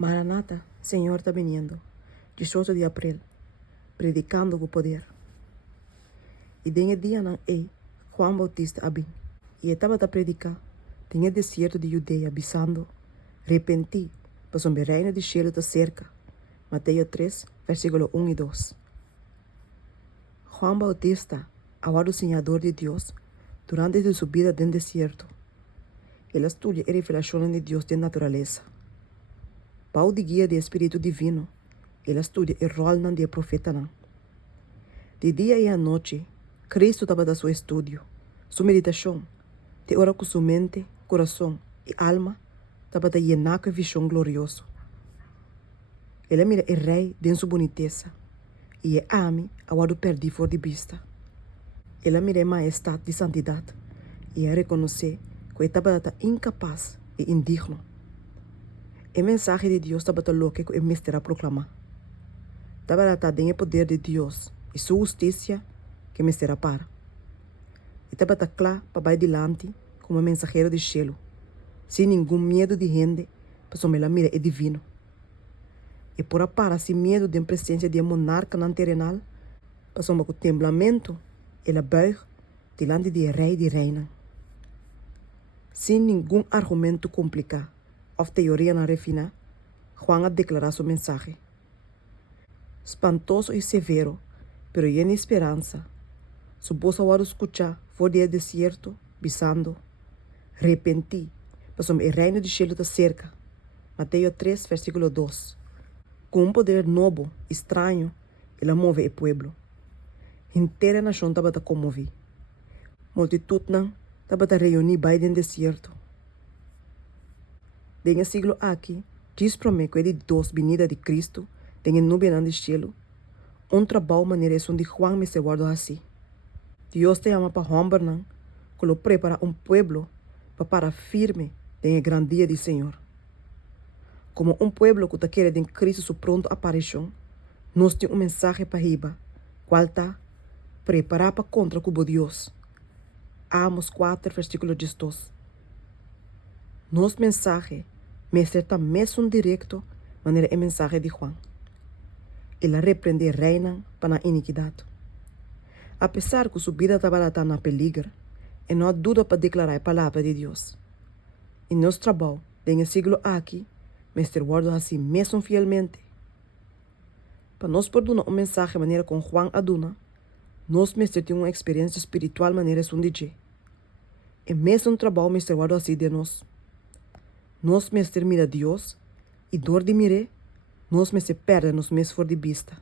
Maranata, Senhor está viniendo, 18 de abril, predicando o poder. E den dia não Juan Bautista abin. E estava a predicar, tinha deserto de Judeia, avisando, repenti, pois o reino de cielo está cerca. Mateus 3, versículo 1 e 2. Juan Bautista, agora o Senhor de Deus, durante sua subida do deserto. Ele estudia a revelação de Deus de natureza. Pau de guia do Espírito Divino, ele estudia o rol de profeta. De dia e à noite, Cristo estava da seu estudo, sua meditação, de hora com sua mente, coração e alma, estava da llenar com visão gloriosa. Ele mira o rei de sua boniteza, e ama a o perdi fora de vista. Ele mira a majestade de santidade, e reconhece que estava incapaz e indigno. O mensagem de Deus estava louco que o mestre a proclamar. Estava dando o poder de Deus e sua justiça que o mestre para. E estava claro para adiante como mensageiro de cielo, sem nenhum medo de gente, pois o mira é divino. E por para sem medo da presença de monarca não terrenal, pois com temblamento, ele buig diante de rei de reina. Sem nenhum argumento complicado ou teoria na refina, Juan a declarar sua mensagem. Espantoso e severo, pero lleno de esperança. Su voz agora escuchar fora do deserto, bisando, repenti, pois o reino de cielo está cerca. Mateus 3, versículo 2. Com poder novo, estranho, ele move o pueblo. Inteira nação estava a comover. Multitud não estava a reunir by no deserto. Denha siglo aqui, diz promete que de dos vinida de Cristo, denha nube no cielo, trabalho maneira de Juan me se guarda assim. Deus te ama para Juan que lo prepara pueblo para firme denha grande dia do Senhor. Como pueblo que quer de Cristo su pronto aparição, nós temos mensagem para riba, qual está preparar para contra o Deus. Amos 4, versículo 12. Nossa mensagem mestre está mesmo direto maneira a mensagem de Juan. Ele repreende reina para a iniquidade. Apesar que sua vida estava na peligro, ele não há dúvida para declarar a palavra de Deus. Em nosso trabalho, no siglo aqui, mestre guarda assim mesmo fielmente. Para nós perdoar uma mensagem maneira com Juan aduna, nós mestre temos uma experiência espiritual maneira de DJ. E mesmo trabalho mestre guarda assim de nós. Nós mestre mira Deus e dor de mire, nós mestre perde nos mesmos for de vista.